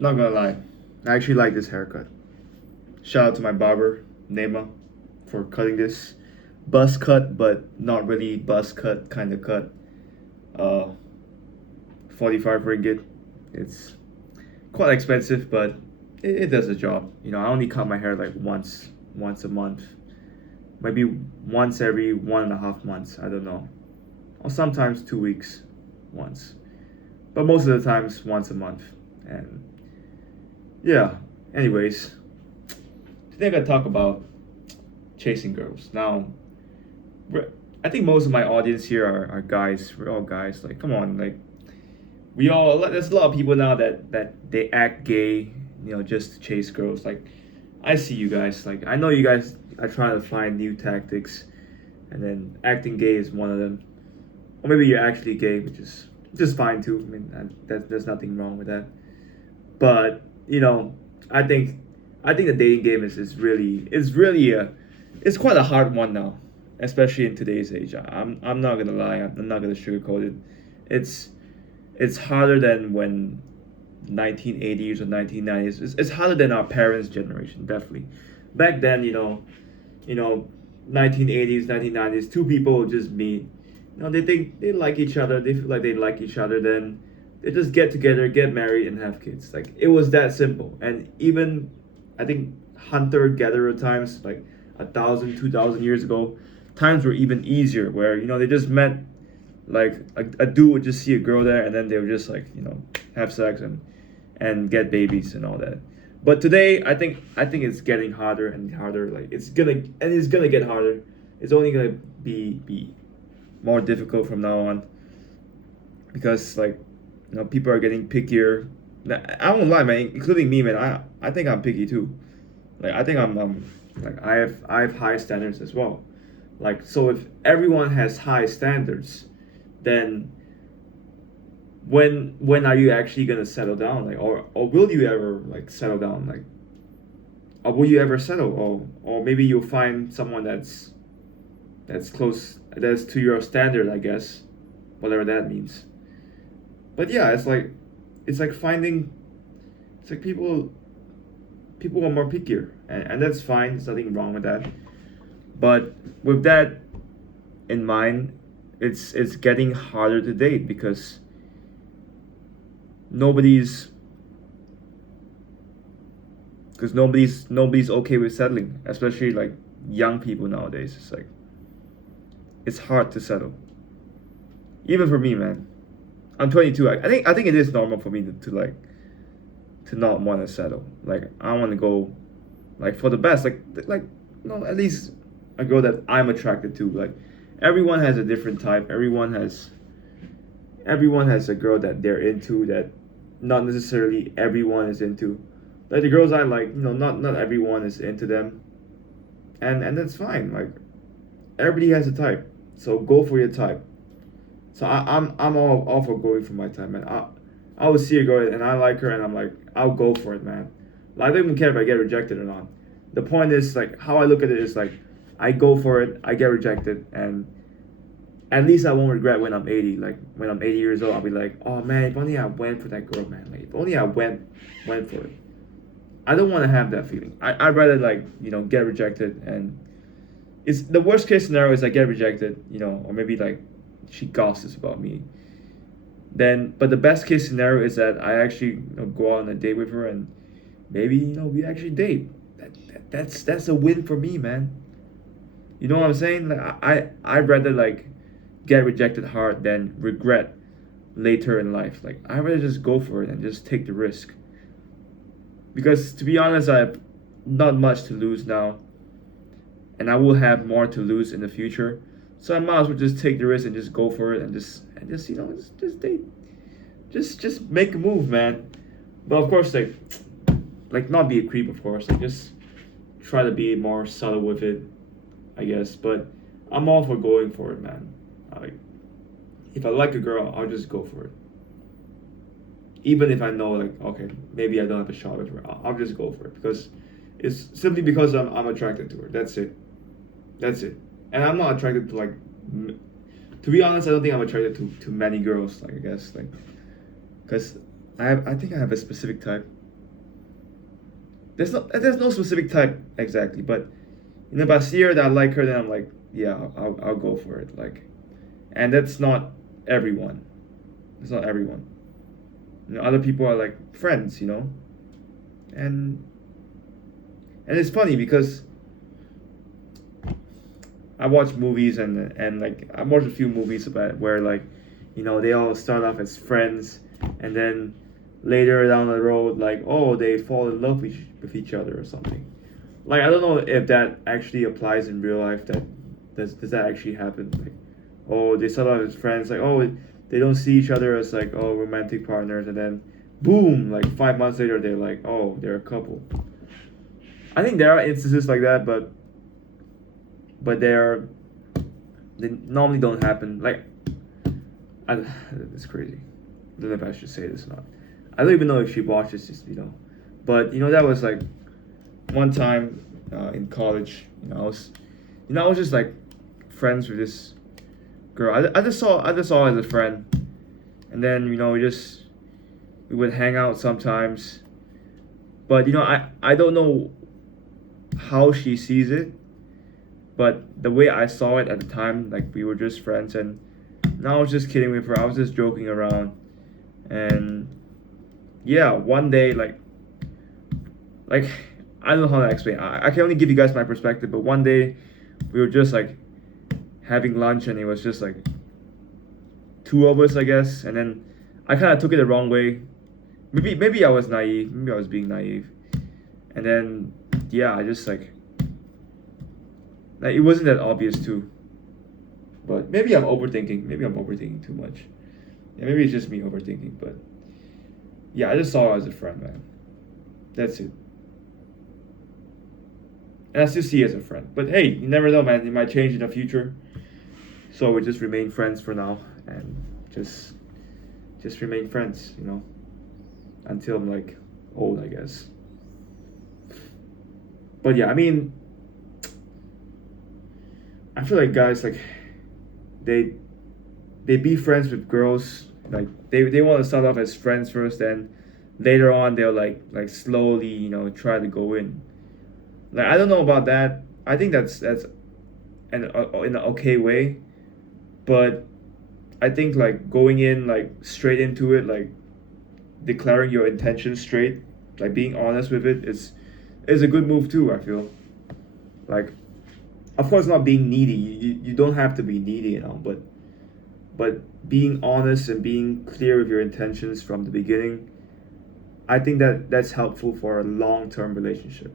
Not gonna lie, I actually like this haircut. Shout out to my barber, Nema, for cutting this buzz cut, but not really buzz cut kind of cut. Uh, 45 ringgit. It's quite expensive, but it does the job. I only cut my hair like once a month, maybe once every 1.5 months. I don't know, or sometimes 2 weeks, once. But most of the times once a month. And yeah. Anyways, today I'm gonna talk about chasing girls. Now, I think most of my audience here are guys. We're all guys. Like, come on, like we all. There's a lot of people now that they act gay, just to chase girls. Like, I see you guys. Like, I know you guys are trying to find new tactics, and then acting gay is one of them. Or maybe you're actually gay, which is just fine too. I mean, there's nothing wrong with that. But I think the dating game is it's quite a hard one now, especially in today's age. I'm not gonna lie. I'm not gonna sugarcoat it. It's it's harder than when 1980s or 1990s. It's harder than our parents' generation, definitely. Back then, you know, 1980s, 1990s, two people would just meet. They think they like each other. They feel like they like each other. Then they just get together, get married, and have kids. Like, it was that simple. And even, I think, hunter gatherer times, like 1,000, 2,000 years ago, times were even easier. Where they just met, like a dude would just see a girl there, and then they would just like have sex and get babies and all that. But today, I think it's getting harder and harder. Like, it's gonna get harder. It's only gonna be more difficult from now on, because like people are getting pickier. I won't lie, man, including me, man. I think I'm picky too. Like, I think I'm like I have high standards as well. Like, so if everyone has high standards, then when are you actually gonna settle down? Like, or will you ever like settle down? Like, or will you ever settle? Or maybe you'll find someone that's close, that's to your standard, I guess, whatever that means. But yeah, it's like finding, it's like people are more pickier, and that's fine. There's nothing wrong with that. But with that in mind, it's getting harder to date, nobody's nobody's okay with settling, especially like young people nowadays. It's like it's hard to settle, even for me, man. I'm 22. I think it is normal for me to not want to settle. Like, I want to go, like, for the best. Like no, at least a girl that I'm attracted to. Like, everyone has a different type. Everyone has a girl that they're into that not necessarily everyone is into. Like, the girls I like, not everyone is into them, and that's fine. Like, everybody has a type, so go for your type. So I'm all for going for my type, man. I will see a girl and I like her, and I'm like, I'll go for it, man. Like, I don't even care if I get rejected or not. The point is, like, how I look at it is like, I go for it, I get rejected, and at least I won't regret when I'm 80. Like, when I'm 80 years old, I'll be like, oh man, if only I went for that girl, man. Like, if only I went for it. I don't want to have that feeling. I'd rather, like, get rejected, and it's the worst case scenario is I get rejected, or maybe like she gossips about me. Then, but the best case scenario is that I actually go out on a date with her, and maybe we actually date. That's a win for me, man. You know what I'm saying? Like, I'd rather like get rejected hard than regret later in life. Like, I'd rather just go for it and just take the risk. Because, to be honest, I have not much to lose now, and I will have more to lose in the future. So I might as well just take the risk and just go for it, and just just date, just make a move, man. But of course, like not be a creep, of course. Like, just try to be more subtle with it, I guess. But I'm all for going for it, man. Like, if I like a girl, I'll just go for it. Even if I know, like, okay, maybe I don't have a shot with her, I'll just go for it, because it's simply because I'm attracted to her. That's it. That's it. And I'm not attracted to, like, to be honest, I don't think I'm attracted to many girls. Like, I guess, like, because I think I have a specific type. there's no specific type exactly, but if I see her that I like her, then I'm like, yeah, I'll go for it. Like, and that's not everyone. It's not everyone. Other people are like friends, and it's funny because I watch movies and like I watched a few movies about it where like, they all start off as friends, and then later down the road, like, oh, they fall in love with each other or something. Like, I don't know if that actually applies in real life. Does that actually happen? Like, oh, they start off as friends, like, oh, they don't see each other as like, oh, romantic partners, and then boom, like 5 months later, they're like, oh, they're a couple. I think there are instances like that, but they normally don't happen. Like, it's crazy. I don't know if I should say this or not. I don't even know if she watches this, but that was like one time in college. I was just like friends with this girl. I just saw her as a friend, and then we would hang out sometimes. But I don't know how she sees it, but the way I saw it at the time, like we were just friends, and I was just kidding with her. I was just joking around, and yeah, one day like I don't know how to explain. I can only give you guys my perspective, but one day we were just like having lunch, and it was just like two of us, I guess, and then I kind of took it the wrong way. Maybe I was naive. Maybe I was being naive, and then yeah, I just like it wasn't that obvious too. But maybe I'm overthinking. Maybe I'm overthinking too much. Yeah, maybe it's just me overthinking. But yeah, I just saw her as a friend, man. That's it. And I still see her as a friend. But hey, you never know, man. It might change in the future. So we just remain friends for now, and just remain friends, until I'm like old, I guess. But yeah, I mean, I feel like guys like they be friends with girls, like they want to start off as friends first, then later on they'll like slowly try to go in. Like, I don't know about that. I think that's in an okay way, but I think like going in like straight into it, like declaring your intentions straight, like being honest with it is a good move too, I feel. Like, of course, not being needy. You don't have to be needy, but being honest and being clear with your intentions from the beginning, I think that's helpful for a long-term relationship.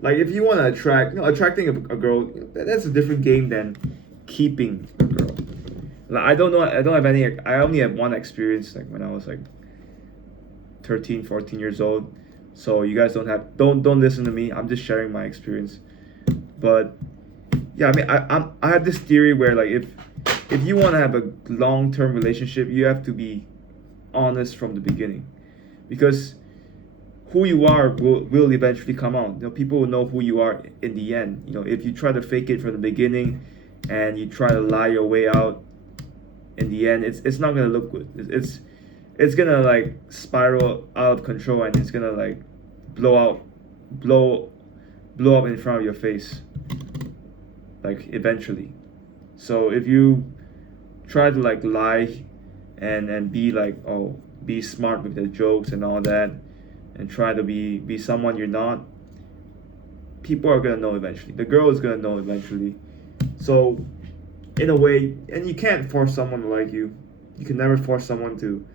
Like, if you want to attracting a girl, that's a different game than keeping a girl. Like, I don't know, I don't have any. I only have one experience, like when I was like 13, 14 years old. So you guys don't listen to me. I'm just sharing my experience. But yeah, I mean, I have this theory where like if you want to have a long-term relationship, you have to be honest from the beginning, because who you are will eventually come out. People will know who you are in the end. If you try to fake it from the beginning and you try to lie your way out, in the end, it's not gonna look good. It's gonna like spiral out of control, and it's gonna like blow blow up in front of your face, like eventually. So if you try to like lie and be like, oh, be smart with the jokes and all that, and try to be someone you're not, people are gonna know eventually. The girl is gonna know eventually. So in a way, and you can't force someone to like you. You can never force someone to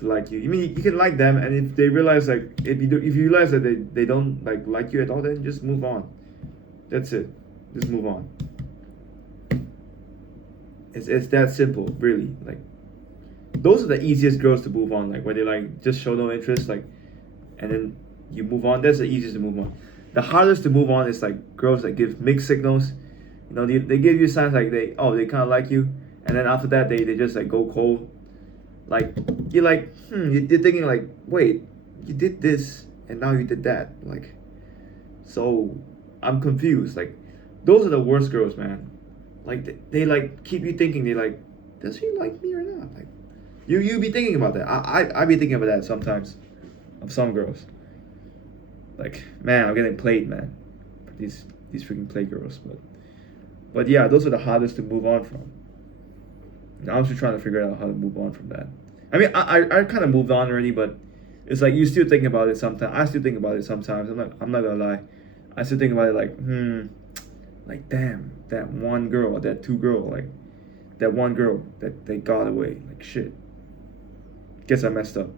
like you. I mean, you can like them, and if they realize like if you realize that they don't like you at all, then just move on. That's it. Just move on. It's that simple, really. Like, those are the easiest girls to move on. Like, where they like just show no interest, like, and then you move on. That's the easiest to move on. The hardest to move on is like girls that give mixed signals. They give you signs like they kind of like you, and then after that they just like go cold. Like, you're like, you're thinking like, wait, you did this and now you did that. Like, so I'm confused. Like, those are the worst girls, man. Like, they like keep you thinking, they like, does he like me or not? Like, you be thinking about that. I be thinking about that sometimes, of some girls. Like, man, I'm getting played, man. For these freaking playgirls, but yeah, those are the hardest to move on from. And I'm still trying to figure out how to move on from that. I mean, I kind of moved on already, but it's like you still think about it sometimes. I still think about it sometimes. I'm not gonna lie. I still think about it like, like damn, that one girl, that two girl, like that one girl that they got away. Like shit. Guess I messed up.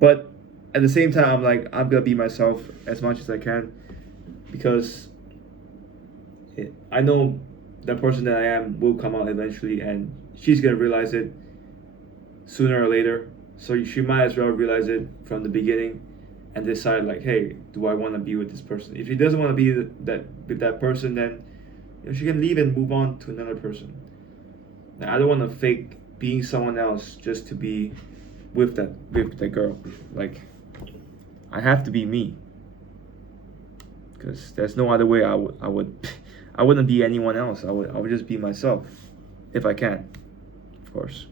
But at the same time, I'm like, I'm gonna be myself as much as I can because I know the person that I am will come out eventually, and she's gonna realize it sooner or later. So she might as well realize it from the beginning, and decide like, hey, do I want to be with this person? If she doesn't want to be that with that person, then she can leave and move on to another person. Now, I don't want to fake being someone else just to be with that girl. Like, I have to be me, because there's no other way I wouldn't be anyone else. I would just be myself if I can, of course.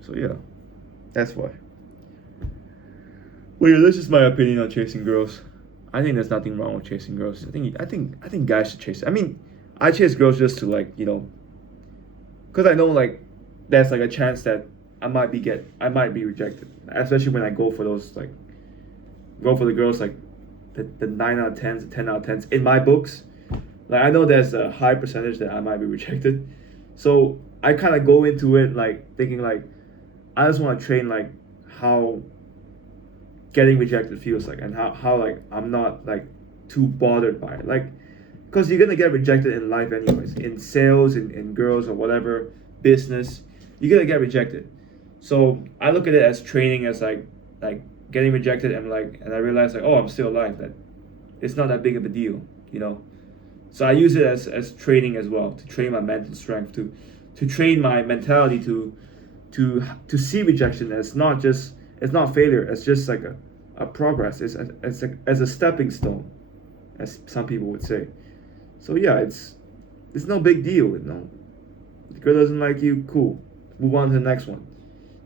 So yeah, that's why. Well, yeah, that's just my opinion on chasing girls. I think there's nothing wrong with chasing girls. I think guys should chase. I mean, I chase girls just to like because I know like there's like a chance that I might be rejected, especially when I go for those like go for the girls like the 9 out of 10s, the 10 out of 10s in my books. Like I know there's a high percentage that I might be rejected, so I kind of go into it like thinking like I just want to train like how getting rejected feels like, and how like I'm not like too bothered by it, like because you're gonna get rejected in life anyways, in sales, in girls or whatever business, you're gonna get rejected. So I look at it as training, as like getting rejected, and I realize like, oh, I'm still alive, that it's not that big of a deal, you know. So I use it as training as well, to train my mental strength, to train my mentality to see rejection as not just, it's not failure, it's just like a progress, as a stepping stone, as some people would say. So yeah, it's no big deal, you know. The girl doesn't like you, cool, move on to the next one.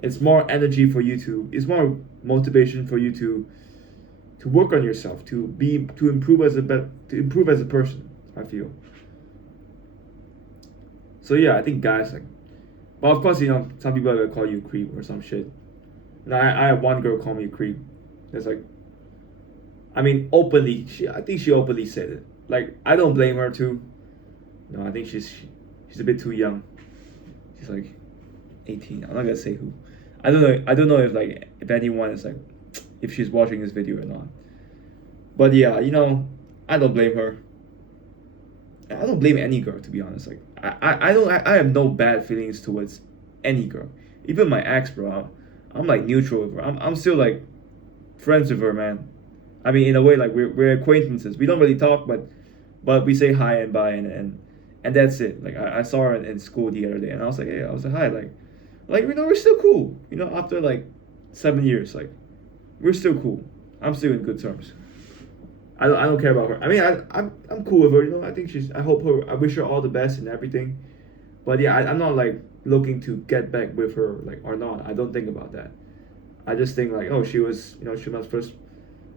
It's more energy for you it's more motivation for you to work on yourself, to improve as a person, I feel. So yeah, I think guys like, well, of course, some people are gonna call you a creep or some shit. And I had one girl call me a creep. It's like, I mean, openly, I think she openly said it. Like, I don't blame her too. No, I think she's a bit too young. She's like 18. I'm not gonna say who. I don't know. I don't know if like if anyone is like, if she's watching this video or not. But yeah, I don't blame her. I don't blame any girl, to be honest. Like I have no bad feelings towards any girl. Even my ex, bro. I'm like neutral with her. I'm still like friends with her, man. I mean, in a way, like we're acquaintances. We don't really talk, but we say hi and bye, and that's it. Like I saw her in school the other day, and I was like, hey, I was like, hi, like we're still cool. After like 7 years, like we're still cool. I'm still in good terms. I don't care about her. I mean, I'm cool with her. I think I wish her all the best and everything. But yeah, I'm not like looking to get back with her, like, or not. I don't think about that. I just think like, oh, she was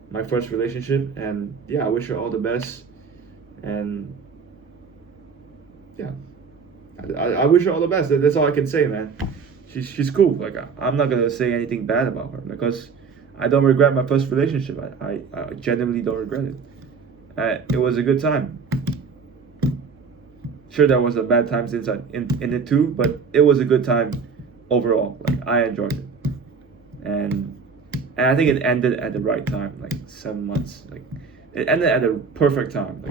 my first relationship, and yeah, I wish her all the best, and yeah, I wish her all the best. That's all I can say, man. She's cool. Like I'm not gonna say anything bad about her because I don't regret my first relationship. I genuinely don't regret it. It was a good time. Sure, there was a bad time since in it too, but it was a good time overall. Like I enjoyed it, and I think it ended at the right time, like 7 months. Like it ended at the perfect time.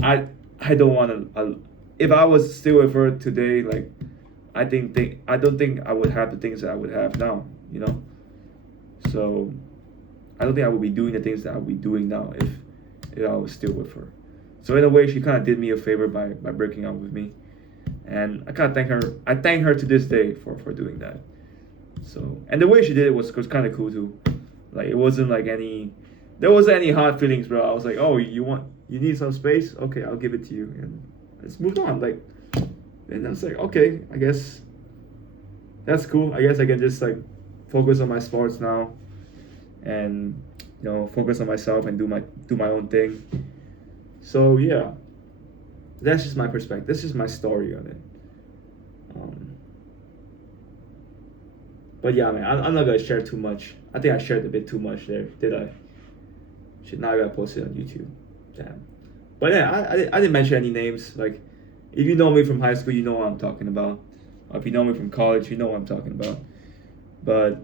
Like I don't want to. If I was still with her today, like I don't think I would have the things that I would have now. So I don't think I would be doing the things that I would be doing now if I was still with her. So in a way, she kind of did me a favor by breaking up with me, and I kind of thank her. I thank her to this day for doing that. So, and the way she did it was kind of cool too. Like it wasn't like there wasn't any hard feelings, bro. I was like, oh, you need some space? Okay, I'll give it to you, and let's move on. Like, and I was like, okay, I guess that's cool. I guess I can just like focus on my sports now, and focus on myself and do my own thing. So yeah, that's just my perspective. This is my story on it. Um, but yeah, man, I'm not gonna share too much. I think I shared a bit too much there, did I? Shit, now I gotta post it on YouTube. Damn. But yeah, I didn't mention any names. Like, if you know me from high school, you know what I'm talking about. Or if you know me from college, you know what I'm talking about. But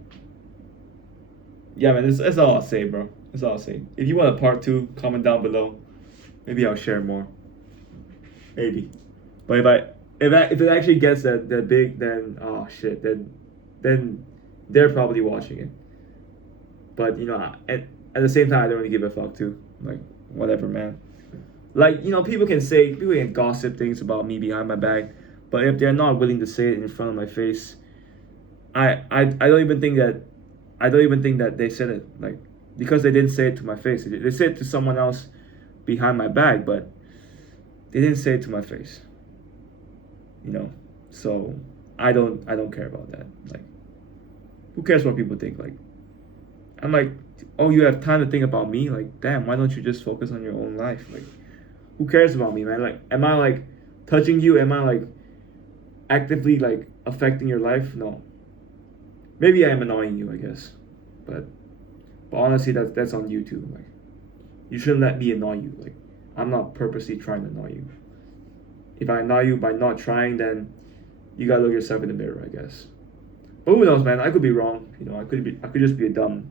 yeah, man, that's all I'll say, bro. That's all I'll say. If you want a part two, comment down below. Maybe I'll share more. Maybe. But if it actually gets that big, then oh shit, then they're probably watching it. But at the same time, I don't really give a fuck too. Like, whatever, man. Like, people can gossip things about me behind my back, but if they're not willing to say it in front of my face, I don't even think that they said it, like, because they didn't say it to my face. They said it to someone else behind my back, but they didn't say it to my face. So I don't care about that. Like, who cares what people think? Like, I'm like, oh, you have time to think about me? Like, damn, why don't you just focus on your own life? Like, who cares about me, man? Like, am I like touching you? Am I like actively like affecting your life? No. Maybe I am annoying you, I guess. But honestly, that's on you too. Like, you shouldn't let me annoy you. Like, I'm not purposely trying to annoy you. If I annoy you by not trying, then you gotta look yourself in the mirror, I guess. But who knows, man? I could be wrong. I could just be a dumb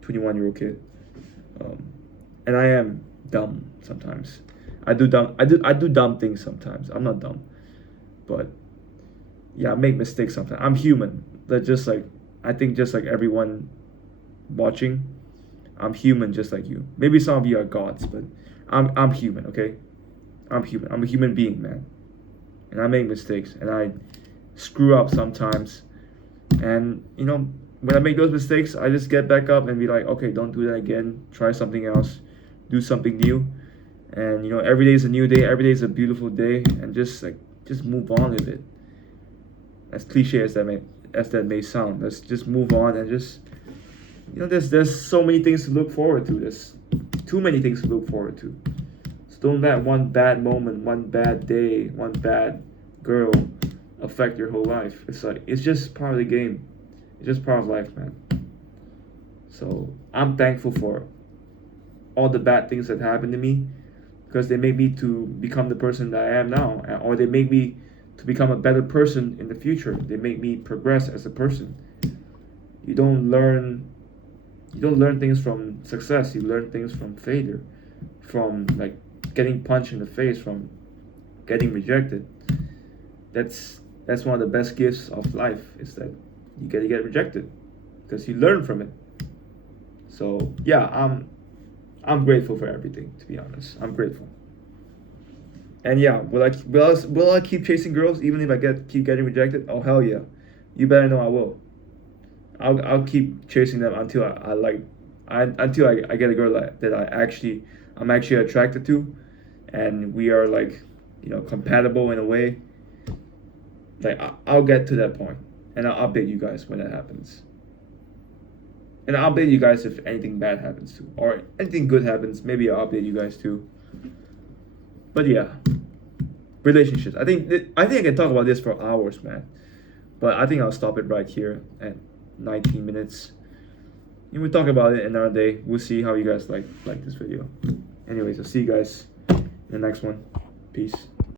21-year-old kid. And I am dumb sometimes. I do dumb things sometimes. I'm not dumb, but yeah, I make mistakes sometimes. I'm human. I think just like everyone watching, I'm human just like you. Maybe some of you are gods, but I'm human. Okay, I'm human. I'm a human being, man, and I make mistakes and I screw up sometimes. And when I make those mistakes, I just get back up and be like, okay, don't do that again. Try something else. Do something new. And every day is a new day. Every day is a beautiful day. And just move on with it. As cliche as that may sound, let's just move on and just there's so many things to look forward to. There's too many things to look forward to. So don't let one bad moment, one bad day, one bad girl affect your whole life. It's just part of the game. It's just part of life, man. So I'm thankful for all the bad things that happened to me, because they make me to become the person that I am now, or they make me to become a better person in the future. They make me progress as a person. You don't learn things from success. You learn things from failure, from like getting punched in the face, from getting rejected. That's one of the best gifts of life, is that you get rejected, because you learn from it. So yeah, I'm grateful for everything, to be honest. I'm grateful. And yeah, will I keep chasing girls even if I keep getting rejected? Oh hell yeah. You better know I will. I'll keep chasing them until I get a girl that I'm actually attracted to, and we are like, compatible in a way. Like, I'll get to that point, and I'll update you guys when that happens. And I'll update you guys if anything bad happens too, or anything good happens. Maybe I'll update you guys too. But yeah, relationships. I think I can talk about this for hours, man. But I think I'll stop it right here at 19 minutes. And we'll talk about it another day. We'll see how you guys like this video. Anyways, I'll see you guys in the next one. Peace.